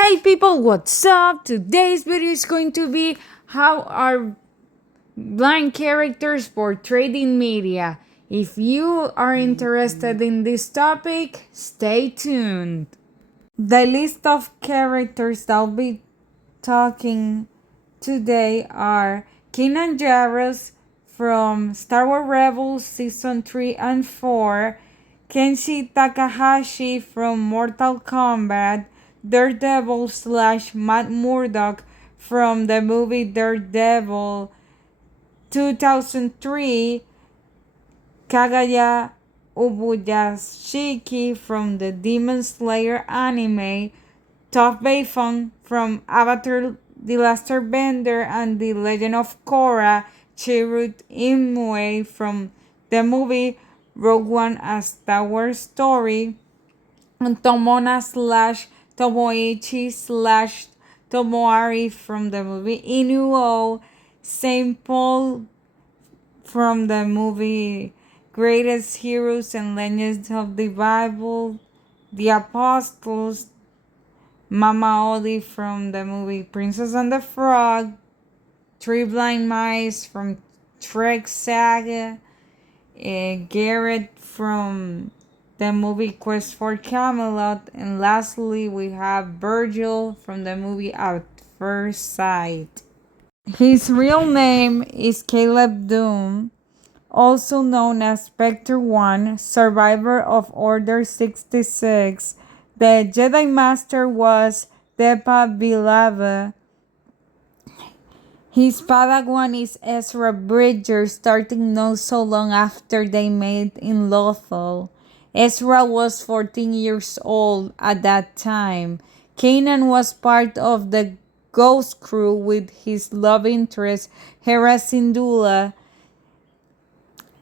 Hey people, what's up? Today's video is going to be how are blind characters portrayed in media. If you are interested in this topic, stay tuned. The list of characters that I'll be talking today are Kanan Jarrus from Star Wars Rebels Season 3 and 4, Kenshi Takahashi from Mortal Kombat, Daredevil / Matt Murdock from the movie Daredevil 2003, Kagaya Ubuyashiki from the Demon Slayer anime, Toph Beifong from Avatar The Last Airbender and The Legend of Korra, Chirrut Imwe from the movie Rogue One: A Star Wars Story, and Tomona / Tomoichi / Tomoari from the movie Inuo, Saint Paul from the movie Greatest Heroes and Legends of the Bible, The Apostles, Mama Oli from the movie Princess and the Frog, Three Blind Mice from Trek Saga, Garrett from the movie Quest for Camelot, and lastly we have Virgil from the movie At First Sight. His real name is Caleb Doom, also known as Spectre 1, survivor of Order 66. The Jedi Master was Depa Vilava. His Padawan is Ezra Bridger, starting not so long after they met in Lothal. Ezra was 14 years old at that time. Kanan was part of the Ghost Crew with his love interest Hera Syndulla,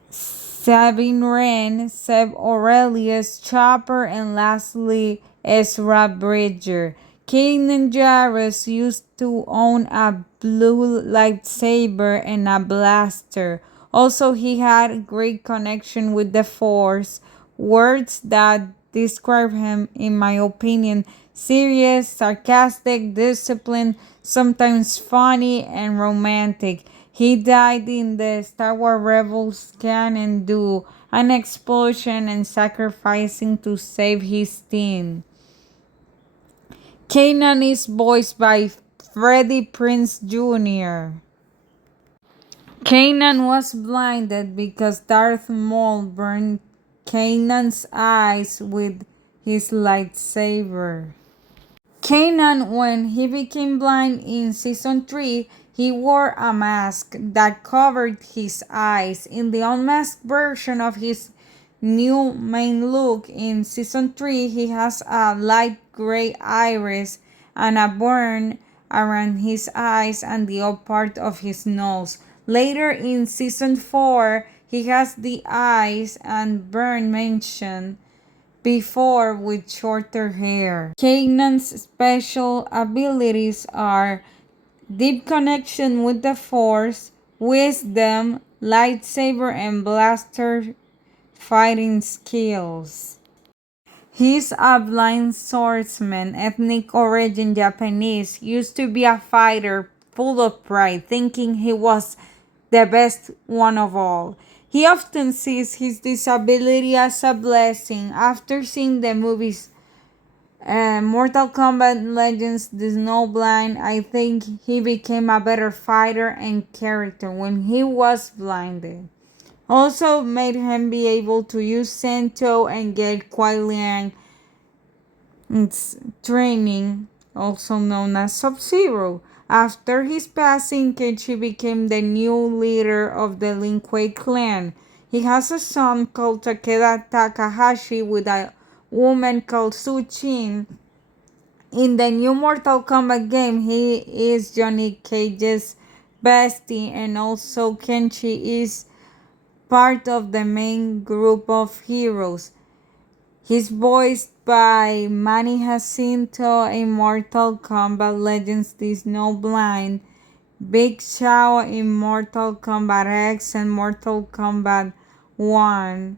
Sabine Wren, Seb Aurelius, Chopper, and lastly Ezra Bridger. Kanan Jarrus used to own a blue lightsaber and a blaster. Also, he had a great connection with the Force. Words that describe him, in my opinion: serious, sarcastic, disciplined, sometimes funny, and romantic. He died in the Star Wars Rebels canon due an explosion and sacrificing to save his team. Kanan is voiced by Freddie Prinze Jr. Kanan was blinded because Darth Maul burned Kanan's eyes with his lightsaber. Kanan, when he became blind in Season 3, he wore a mask that covered his eyes. In the unmasked version of his new main look in Season 3, he has a light gray iris and a burn around his eyes and the upper part of his nose. Later in Season 4, he has the eyes and burn mentioned before with shorter hair. Kanan's special abilities are deep connection with the Force, wisdom, lightsaber and blaster fighting skills. He's a blind swordsman, ethnic origin Japanese, used to be a fighter full of pride, thinking he was the best one of all. He often sees his disability as a blessing. After seeing the movies Mortal Kombat Legends The Snowblind, I think he became a better fighter and character when he was blinded. Also made him be able to use Sento and get Kuai Liang training, also known as Sub-Zero. After his passing, Kenshi became the new leader of the Lin Kuei clan. He has a son called Takeda Takahashi with a woman called Su Chin. In the new Mortal Kombat game, he is Johnny Cage's bestie, and also Kenshi is part of the main group of heroes. He's voiced by Manny Jacinto in Mortal Kombat Legends The Snowblind, Big Shao in Mortal Kombat X and Mortal Kombat 1,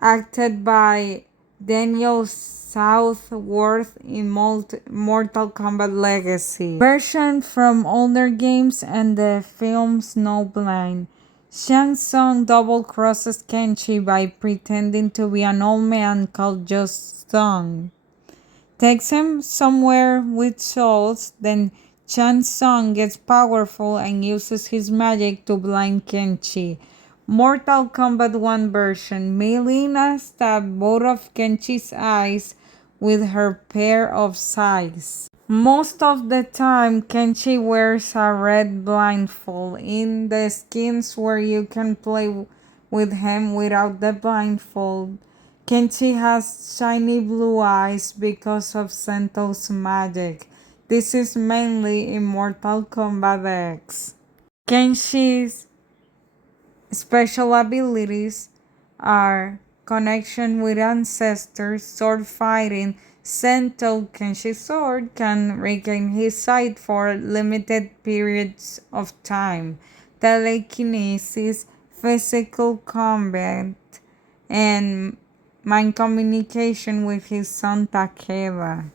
acted by Daniel Southworth in Mortal Kombat Legacy. Version from older games and the film Snowblind. Shang Tsung double crosses Kenshi by pretending to be an old man called Just Tsung. Takes him somewhere with souls, then Shang Tsung gets powerful and uses his magic to blind Kenshi. Mortal Kombat 1 version. Melina stabbed both of Kenshi's eyes with her pair of scythes. Most of the time, Kenshi wears a red blindfold. In the skins where you can play with him without the blindfold, Kenshi has shiny blue eyes because of Sento's magic. This is mainly in Mortal Kombat X. Kenshi's special abilities are connection with ancestors, sword fighting. Sento Kenshi's sword can regain his sight for limited periods of time. Telekinesis, physical combat, and mind communication with his son Takeba.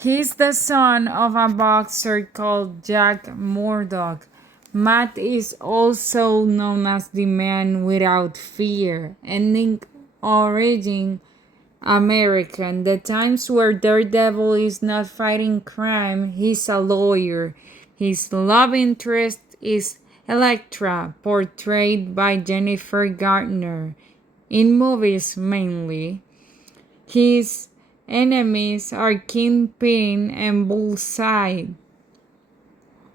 He's the son of a boxer called Jack Murdoch. Matt is also known as the man without fear, ending origin American. The times where Daredevil is not fighting crime, he's a lawyer. His love interest is Elektra, portrayed by Jennifer Garner, in movies mainly. His enemies are Kingpin and Bullseye.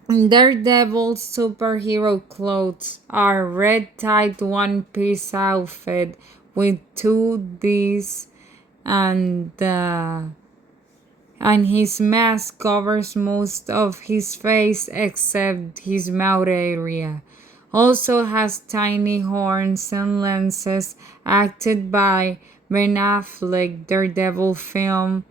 Daredevil's superhero clothes are red tight one-piece outfit with two D's and his mask covers most of his face except his mouth area. Also has tiny horns and lenses, acted by Ben Affleck, Daredevil film,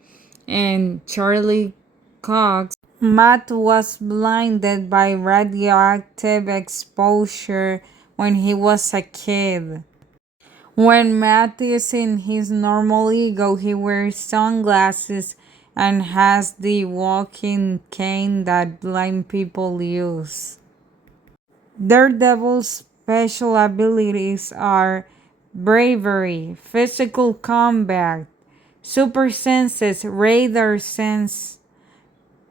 and Charlie Cox. Matt was blinded by radioactive exposure when he was a kid. When Matt is in his normal ego, he wears sunglasses and has the walking cane that blind people use. Daredevil's special abilities are bravery, physical combat, super senses, radar sense,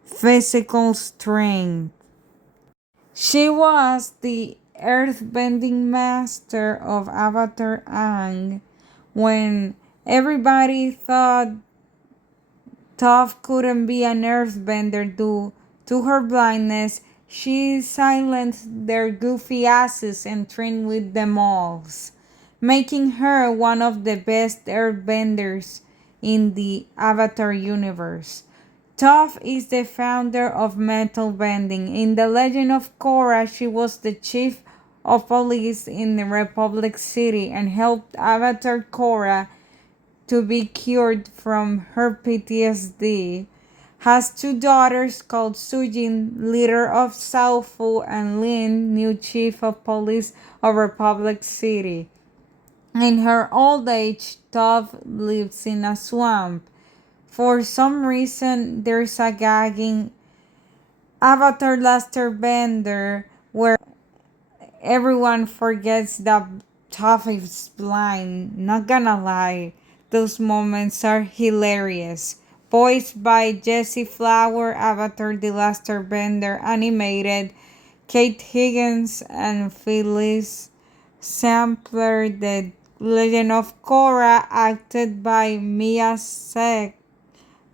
physical strength. She was the earthbending master of Avatar Aang. When everybody thought Toph couldn't be an earthbender due to her blindness, she silenced their goofy asses and trained with them all, making her one of the best earthbenders in the Avatar universe. Toph is the founder of metal bending. In The Legend of Korra, she was the chief of police in the Republic City and helped Avatar Korra to be cured from her PTSD. Has two daughters called Sujin, leader of Saufu, and Lin, new chief of police of Republic City. In her old age, Toph lives in a swamp. For some reason, there's a gagging Avatar Last Bender where everyone forgets that Toph is blind. Not gonna lie, those moments are hilarious. Voiced by Jesse Flower, Avatar The Last Bender, animated, Kate Higgins and Phyllis Sampler, The Legend of Korra, acted by Mia Sek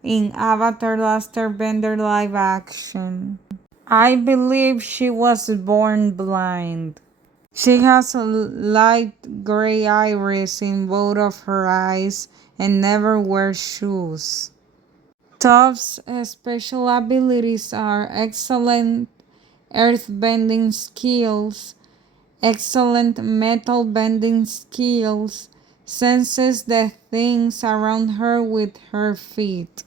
in Avatar Last Bender live action. I believe she was born blind. She has a light gray iris in both of her eyes and never wears shoes. Toph's special abilities are excellent earth-bending skills, excellent metal bending skills, senses the things around her with her feet.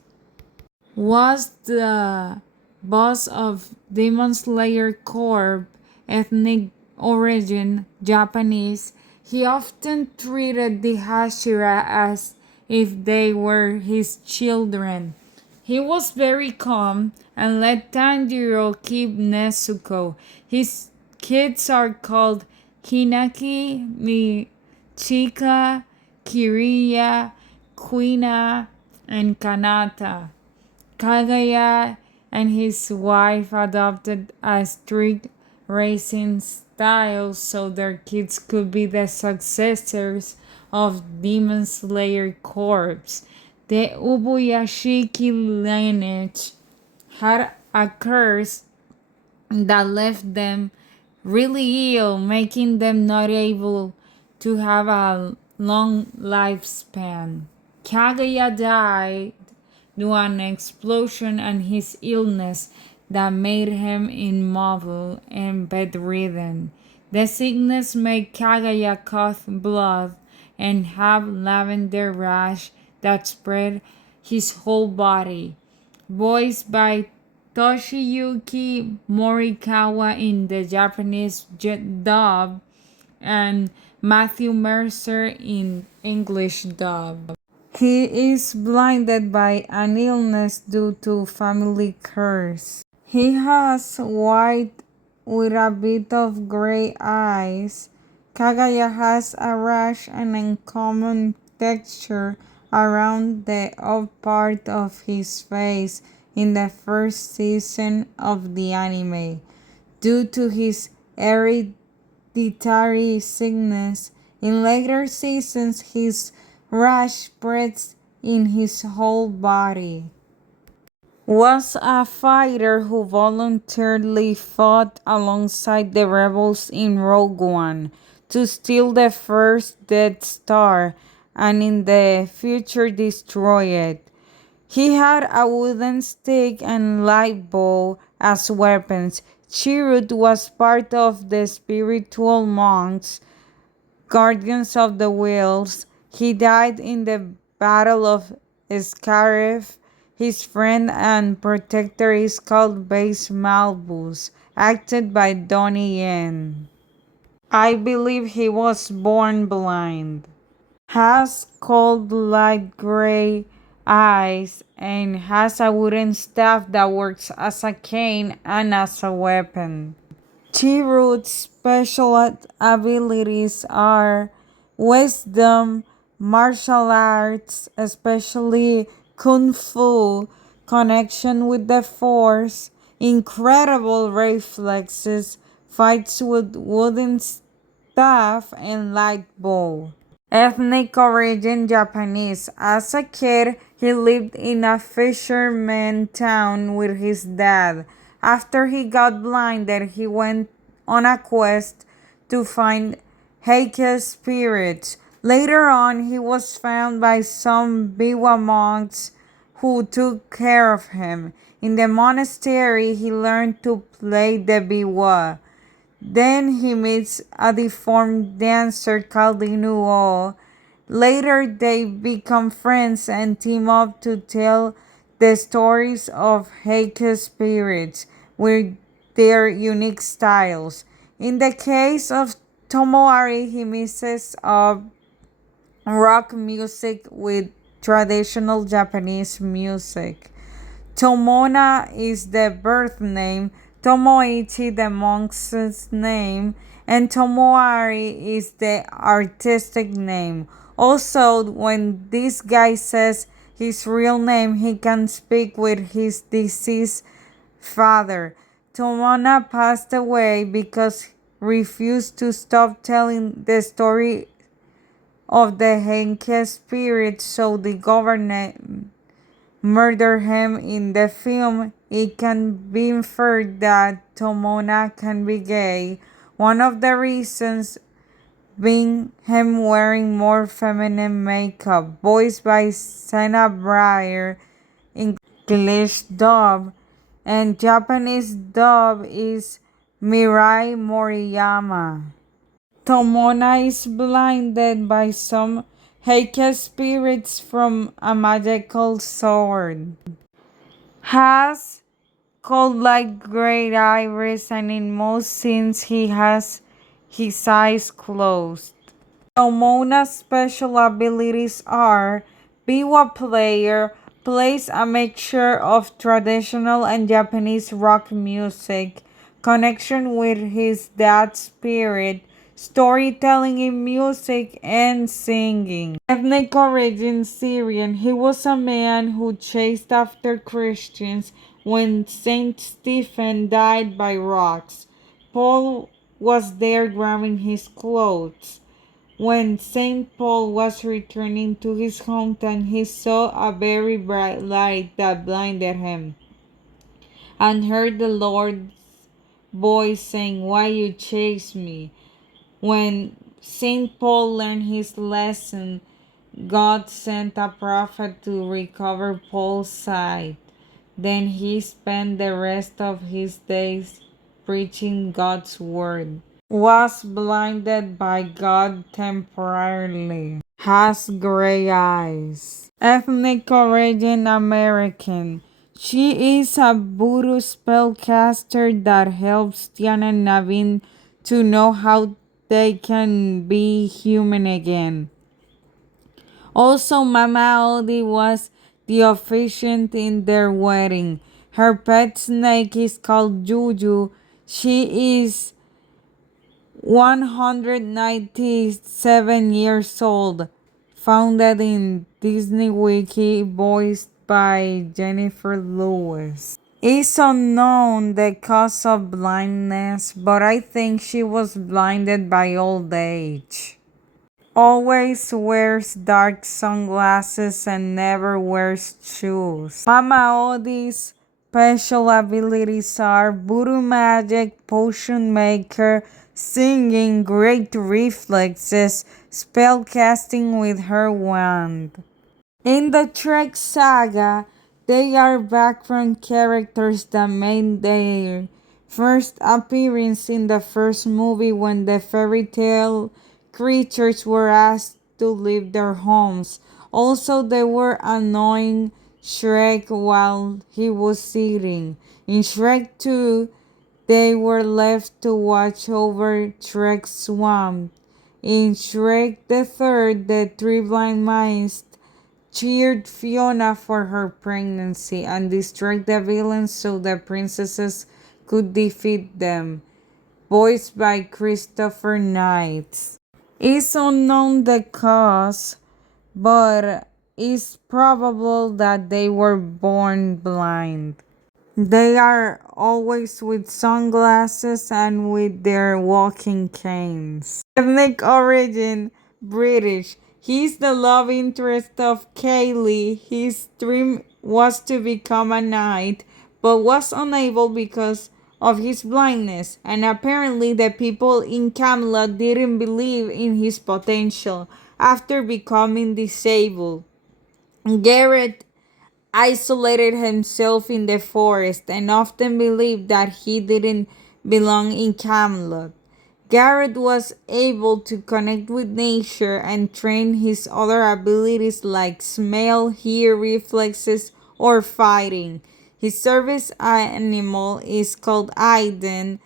Was the boss of Demon Slayer Corp, ethnic origin Japanese. He often treated the Hashira as if they were his children. He was very calm and let Tanjiro keep Nezuko. His kids are called Hinaki, Michika, Kiriya, Kuina, and Kanata. Kagaya and his wife adopted a strict raising style so their kids could be the successors of Demon Slayer Corps. The Ubuyashiki lineage had a curse that left them really ill, making them not able to have a long lifespan. Kagaya died due to an explosion and his illness that made him immobile and bedridden. The sickness made Kagaya cough blood and have lavender rash that spread his whole body. Voiced by Toshiyuki Morikawa in the Japanese dub and Matthew Mercer in English dub. He is blinded by an illness due to family curse. He has white with a bit of gray eyes. Kagaya has a rash and uncommon texture around the up part of his face in the first season of the anime. Due to his hereditary sickness, in later seasons his rash spreads in his whole body. Was a fighter who voluntarily fought alongside the rebels in Rogue One to steal the first Death Star and in the future destroy it. He had a wooden stick and light bow as weapons. Chirrut was part of the spiritual monks, guardians of the wheels. He died in the Battle of Scarif. His friend and protector is called Base Malbus, acted by Donnie Yen. I believe he was born blind. Has cold light gray eyes and has a wooden staff that works as a cane and as a weapon. Chirrut's special abilities are wisdom, martial arts, especially kung fu, connection with the force, incredible reflexes, fights with wooden staff, and light bow. Ethnic origin Japanese. As a kid, he lived in a fisherman town with his dad. After he got blinded, he went on a quest to find Heike's spirits. Later on, he was found by some Biwa monks who took care of him. In the monastery, he learned to play the biwa. Then he meets a deformed dancer called Inuo. Later, they become friends and team up to tell the stories of Heike's spirits with their unique styles. In the case of Tomoari, he mixes up rock music with traditional Japanese music. Tomona is the birth name, Tomoichi the monk's name, and Tomoari is the artistic name. Also, when this guy says his real name, he can speak with his deceased father. Tomona passed away because he refused to stop telling the story of the Heike spirit, so the government murder him. In the film. It can be inferred that Tomona can be gay, one of the reasons being him wearing more feminine makeup. Voiced by Senna Breyer, English dub, and Japanese dub is Mirai Moriyama. Tomona is blinded by some Heike spirits from a magical sword. Has cold like gray iris and in most scenes he has his eyes closed. Mona's special abilities are Biwa player, plays a mixture of traditional and Japanese rock music, connection with his dad's spirit, storytelling in music, and singing. Ethnic origin Syrian, he was a man who chased after Christians when Saint Stephen died by rocks. Paul was there grabbing his clothes. When St. Paul was returning to his hometown, he saw a very bright light that blinded him, and heard the Lord's voice saying, "Why you chase me?" When St. Paul learned his lesson, God sent a prophet to recover Paul's sight. Then he spent the rest of his days preaching God's word. Was blinded by God temporarily. Has gray eyes. Ethnic origin American. She is a voodoo spellcaster that helps Tiana and Naveen to know how they can be human again. Also, Mama Odie was the officiant in their wedding. Her pet snake is called Juju. She is 197 years old. Founded in Disney Wiki, voiced by Jennifer Lewis. It's unknown the cause of blindness, but I think she was blinded by old age. Always wears dark sunglasses and never wears shoes. Mama Odie's special abilities are voodoo magic, potion maker, singing, great reflexes, spell casting with her wand. In the Trek saga, they are background characters that made their first appearance in the first movie when the fairy tale creatures were asked to leave their homes. Also, they were annoying Shrek while he was eating. In Shrek 2, they were left to watch over Shrek's swamp. In Shrek the Third, the three blind mice cheered Fiona for her pregnancy and destroyed the villains so the princesses could defeat them. Voiced by Christopher Knight. It's unknown the cause, but it's probable that they were born blind. They are always with sunglasses and with their walking canes. Ethnic origin British. He's the love interest of Kaylee. His dream was to become a knight, but was unable because of his blindness, and apparently the people in Camelot didn't believe in his potential after becoming disabled. Garrett isolated himself in the forest and often believed that he didn't belong in Camelot. Garrett was able to connect with nature and train his other abilities like smell, hear, reflexes, or fighting. His service animal is called Aiden.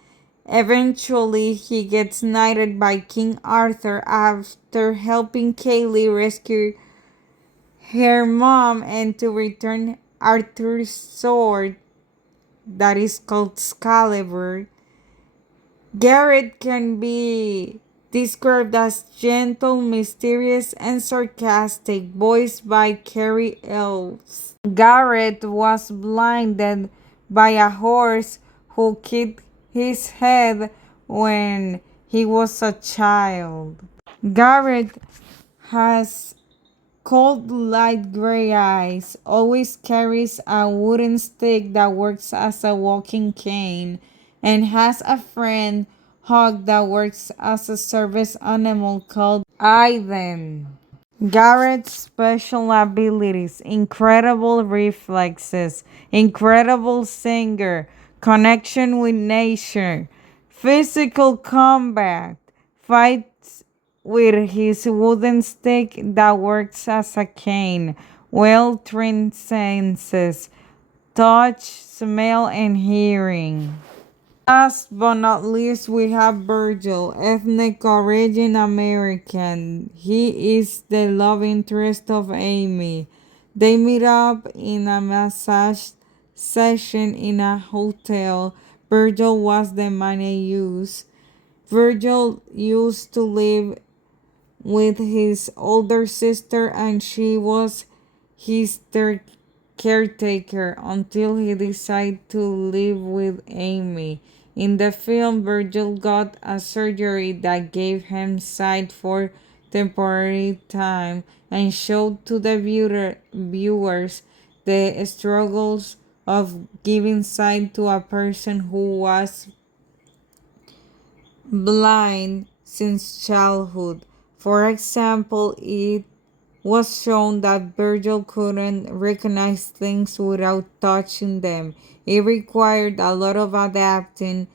Eventually, he gets knighted by King Arthur after helping Kaylee rescue her mom and to return Arthur's sword that is called Excalibur. Garrett can be described as gentle, mysterious, and sarcastic, voiced by Carrie Elves. Garrett was blinded by a horse who kicked his head when he was a child. Garrett has cold light gray eyes, always carries a wooden stick that works as a walking cane, and has a friend hog that works as a service animal called Aiden. Garrett's special abilities: incredible reflexes, incredible singer, connection with nature, physical combat, fights with his wooden stick that works as a cane, well trained senses, touch, smell, and hearing. Last but not least, we have Virgil, ethnic origin American. He is the love interest of Amy. They meet up in a massage session in a hotel. Virgil was the money used. Virgil used to live with his older sister and she was his third caretaker until he decided to live with Amy. In the film, Virgil got a surgery that gave him sight for temporary time and showed to the viewers the struggles of giving sight to a person who was blind since childhood. For example, it was shown that Virgil couldn't recognize things without touching them. It required a lot of adapting,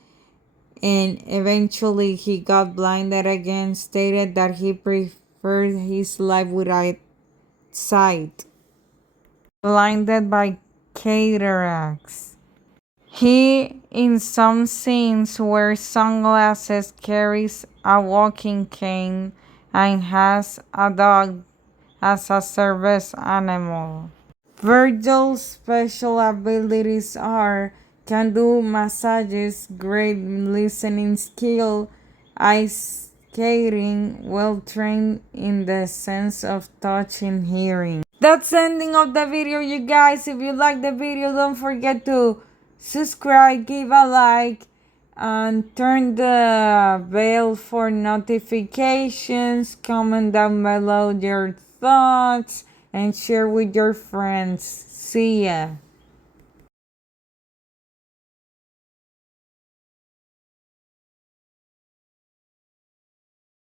and eventually he got blinded again, stated that he preferred his life without sight. Blinded by cataracts. He, in some scenes, wears sunglasses, carries a walking cane, and has a dog as a service animal. Virgil's special abilities are can do massages, great listening skill, ice skating, well trained in the sense of touch and hearing. That's the ending of the video, you guys. If you like the video, don't forget to subscribe, give a like, and turn the bell for notifications. Comment down below your thoughts and share with your friends. See ya.